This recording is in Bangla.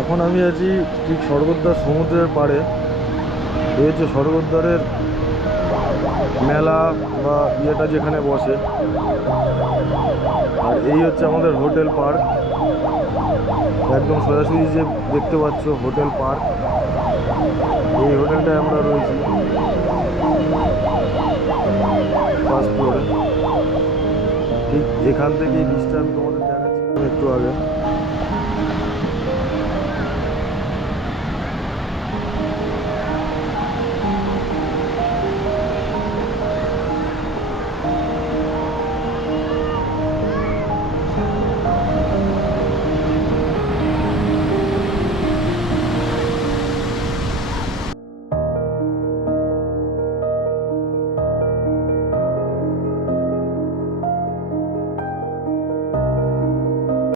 এখন আমি আছি ঠিক স্বর্গদ্বার সমুদ্রের পাড়ে। এই হচ্ছে স্বর্গদ্বারের মেলা বা ইয়েটা যেখানে বসে। আর এই হচ্ছে আমাদের হোটেল পার্ক, একদম সোজাসুজি যে দেখতে পাচ্ছ হোটেল পার্ক, এই হোটেলটায় আমরা রয়েছি ফার্স্ট ফ্লোরে। ঠিক এখান থেকেই বীজটা আমি তোমাদের দেখাচ্ছি একটু আগে।